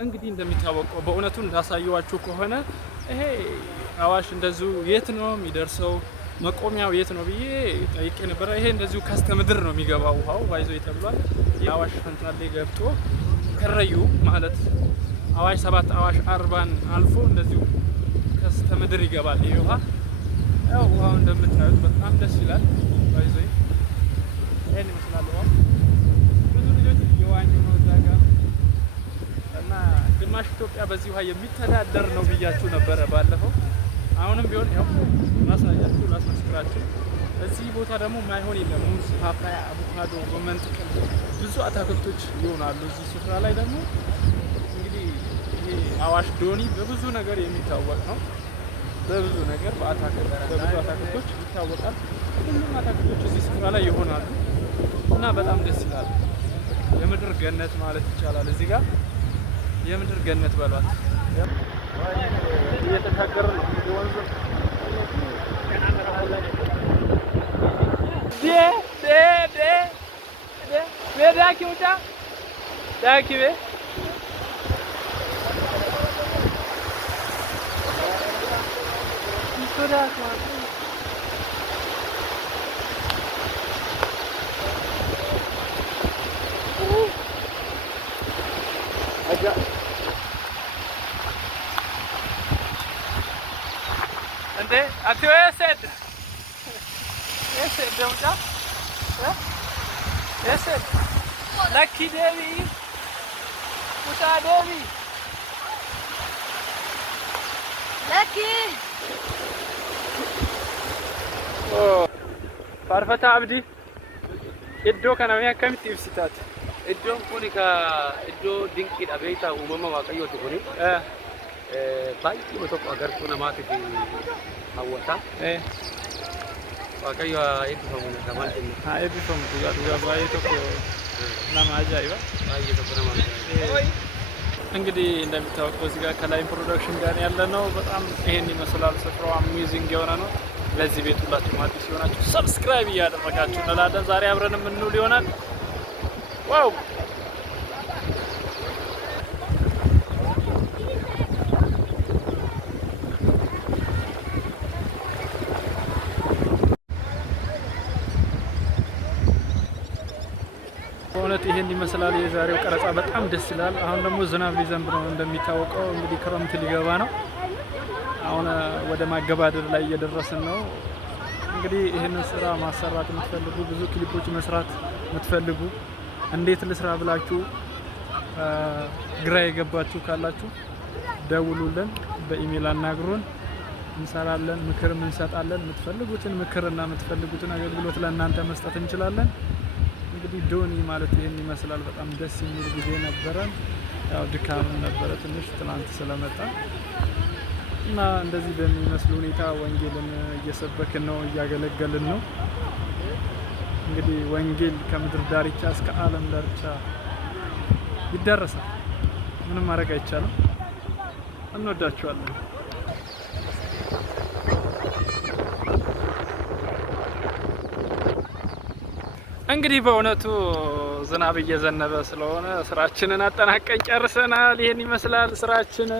እንግዲህ እንደሚታወቀው በእውነቱ እንዳሳየዋችሁ ከሆነ ይሄ አዋሽ እንደዚሁ የት ነው የሚደርሰው መቆሚያው የት ነው ብዬ ጠይቄ ነበር። ይሄ እንደዚሁ ከስተምድር ነው የሚገባው ውሃው ባይዞ ተብሏል። የአዋሽ ፈንታሌ ገብቶ ከረዩ ማለት አዋሽ 7 አዋሽ 40 አልፎ እንደዚሁ ከስተምድር ይገባል። ይሄ ውሃ ያው ውሃው እንደምታዩት በጣም ደስ ይላል። ባይዞ ይሄን ይመስላል ውሃው። ብዙ ልጆች እየዋኙ ነው እዛ ጋር እና ግማሽ ኢትዮጵያ በዚህ ውሃ የሚተዳደር ነው ብያችሁ ነበረ ባለፈው። አሁንም ቢሆን ያው ላሳያችሁ ላስመስክራችሁ። እዚህ ቦታ ደግሞ ማይሆን የለም። ሙዝ፣ ፓፓያ፣ አቮካዶ፣ ጎመን፣ ጥቅል ብዙ አትክልቶች ይሆናሉ። እዚህ ስፍራ ላይ ደግሞ እንግዲህ ይሄ አዋሽ ዶኒ በብዙ ነገር የሚታወቅ ነው። በብዙ ነገር በብዙ አትክልቶች ይታወቃል። ሁሉም አትክልቶች እዚህ ስፍራ ላይ ይሆናሉ እና በጣም ደስ ይላል። የምድር ገነት ማለት ይቻላል። እዚህ ጋር የምድር ገነት በሏት። እየተሻገረ ነው ወንዙ Ati Esed Demuja Esed Lucky Devi Puta Devi Lucky Oh Farfata Abdi Iddo kana me akkamti ibsitat Iddoon kun iddoo dinqiidha beektaa uumama waaqayyooti kuni. Baay'ee tokko agartuu namaatiif hawwata. Waaqayyo eebbifamu namaan jenna. Haa eebbifamu dhugaa baay'ee tokko nama ajaa'iba. Baay'ee tokko nama ajaa'iba. እንግዲህ እንደሚታወቀው እዚህ ጋር ከላይ ፕሮዳክሽን ጋር ያለ ነው። በጣም ይሄን ይመስላል ስፍራው አሜዚንግ የሆነ ነው። ለዚህ ቤት ሁላችሁም አዲስ የሆናችሁ ሰብስክራይብ እያደረጋችሁ እንላለን። ዛሬ አብረን የምንውል ይሆናል። ዋው በእውነት ይሄን ይመስላል የዛሬው ቀረጻ። በጣም ደስ ይላል። አሁን ደግሞ ዝናብ ሊዘንብ ነው እንደሚታወቀው። እንግዲህ ክረምት ሊገባ ነው። አሁን ወደ ማገባደድ ላይ እየደረስን ነው። እንግዲህ ይህንን ስራ ማሰራት የምትፈልጉ ብዙ ክሊፖች መስራት የምትፈልጉ እንዴት ልስራ ብላችሁ ግራ የገባችሁ ካላችሁ ደውሉልን፣ በኢሜል አናግሩን፣ እንሰራለን፣ ምክርም እንሰጣለን። የምትፈልጉትን ምክርና የምትፈልጉትን አገልግሎት ለእናንተ መስጠት እንችላለን። እንግዲህ ዶኒ ማለት ይሄን ይመስላል። በጣም ደስ የሚል ጊዜ ነበረ። ያው ድካም ነበረ ትንሽ ትናንት ስለመጣ እና እንደዚህ በሚመስል ሁኔታ ወንጌልን እየሰበክን ነው፣ እያገለገልን ነው። እንግዲህ ወንጌል ከምድር ዳርቻ እስከ ዓለም ዳርቻ ይደረሳል። ምንም ማድረግ አይቻልም። እንወዳችኋለን። እንግዲህ በእውነቱ ዝናብ እየዘነበ ስለሆነ ስራችንን አጠናቀን ጨርሰናል። ይሄን ይመስላል ስራችን።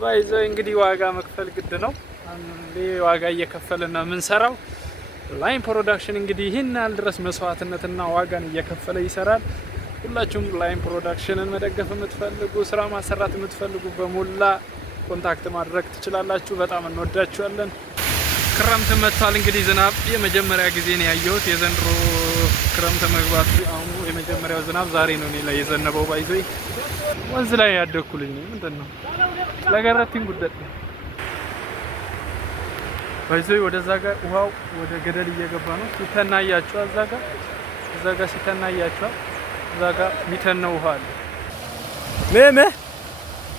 ባይዘው እንግዲህ ዋጋ መክፈል ግድ ነው። ዋጋ እየከፈልን ነው የምንሰራው። ላይን ፕሮዳክሽን እንግዲህ ይህን ያህል ድረስ መስዋዕትነትና ዋጋን እየከፈለ ይሰራል። ሁላችሁም ላይን ፕሮዳክሽንን መደገፍ የምትፈልጉ ስራ ማሰራት የምትፈልጉ በሙላ ኮንታክት ማድረግ ትችላላችሁ። በጣም እንወዳችኋለን። ክረምት መጥቷል። እንግዲህ ዝናብ የመጀመሪያ ጊዜ ነው ያየሁት የዘንድሮ ክረምት መግባት። አሁን የመጀመሪያው ዝናብ ዛሬ ነው እኔ ላይ የዘነበው። ባይዘይ ወንዝ ላይ ያደኩልኝ ምንድነው ለገረቲን ጉደት ባይዘይ ወደዛ ጋር ውሃው ወደ ገደል እየገባ ነው። ሲተናያችሁ እዛ ጋር ሲተናያችሁ እዛ ጋር ሚተነው ውሃ አለ። ሜሜ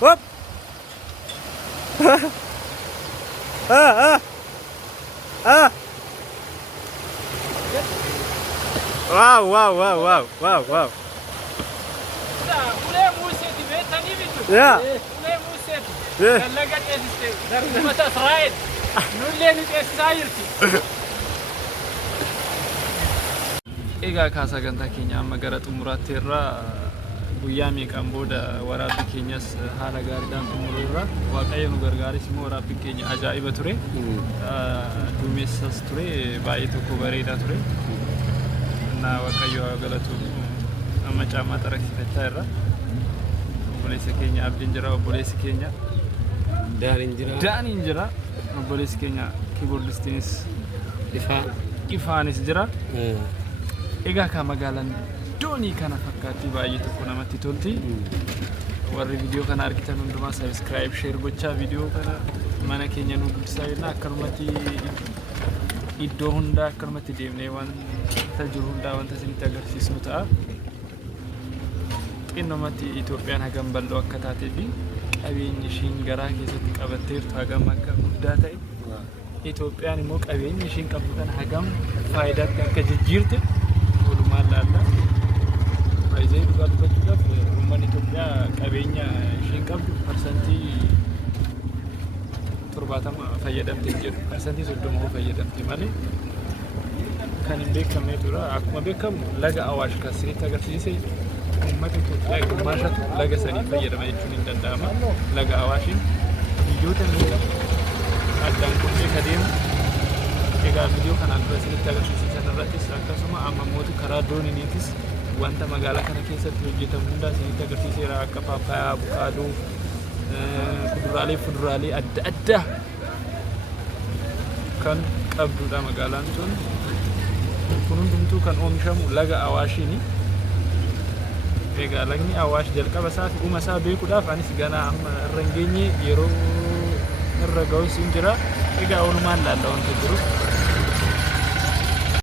ሆፕ Wow, wow, wow, wow, wow, wow. Yeah. Egaa kaasaa gantaa keenya amma gara xumuraatti irraa guyyaa meeqaan booda waraabbi keenyas haala gaariidhaan xumuruurra waaqayyo nu gargaares immoo waraabbi keenya ajaa'iba ture. Duumessas ture baay'ee tokko bareedaa ture. እና waaqayyo galatu amma caamaa xaraksifachaa irra obboleessa keenya abdiin jira obboleessi keenya daaniin jira obboleessi keenya kiiboordistiinis ifaanis jira. Egaa ka magaalaan doonii kana fakkaatti baay'ee tokko namatti tolti. Warri viidiyoo kana argitan hundumaa subscribe share gochaa viidiyoo kana mana keenya nu guddisaa jenna. Akkanumatti iddoo hundaa akkanumatti deemnee wanta jiru hundaa wanta isinitti agarsiisnu ta'a. Xinnumatti Itoophiyaan hagam bal'oo akka taatee fi qabeenyi ishiin garaa keessatti qabatteertu hagam akka guddaa ta'e, Itoophiyaan immoo qabeenyi ishiin qabdu kana hagam faayidaatti akka jijjiirte walumaan laalla. Baay'ee dhugaa dubbachuudhaaf uummanni Itoophiyaa qabeenya ishiin qabdu parsantii 70 fayyadamtee jedhu, parsantii 30 fayyadamtee malee kan hin beekamne tura. Akkuma beekamu laga Awaash kan isinitti agarsiise uummata Itoophiyaa gurmaashatu laga sanii fayyadama jechuun hin danda'ama. Laga Awaashiin biyyoota addaan kunneen ka deemu. Egaa viidiyoo kanaan dura isinitti agarsiisan irrattis akkasuma amma mootu karaa dooniitis wanta magaalaa kana keessatti hojjetamu hundaa isinitti agarsiiseera. Akka paappayaa, abukaadoo, kuduraalee fuduraalee adda addaa kan qabdudha magaalaan sun. Kun hundumtuu kan oomishamu laga Awaashiini. Egaa lagni Awaash jalqaba isaa fi dhuma isaa beekuudhaaf anis ganaa amma irra hin geenye yeroo irra ga'uus hin jira. Egaa walumaan laalla wanta jiru.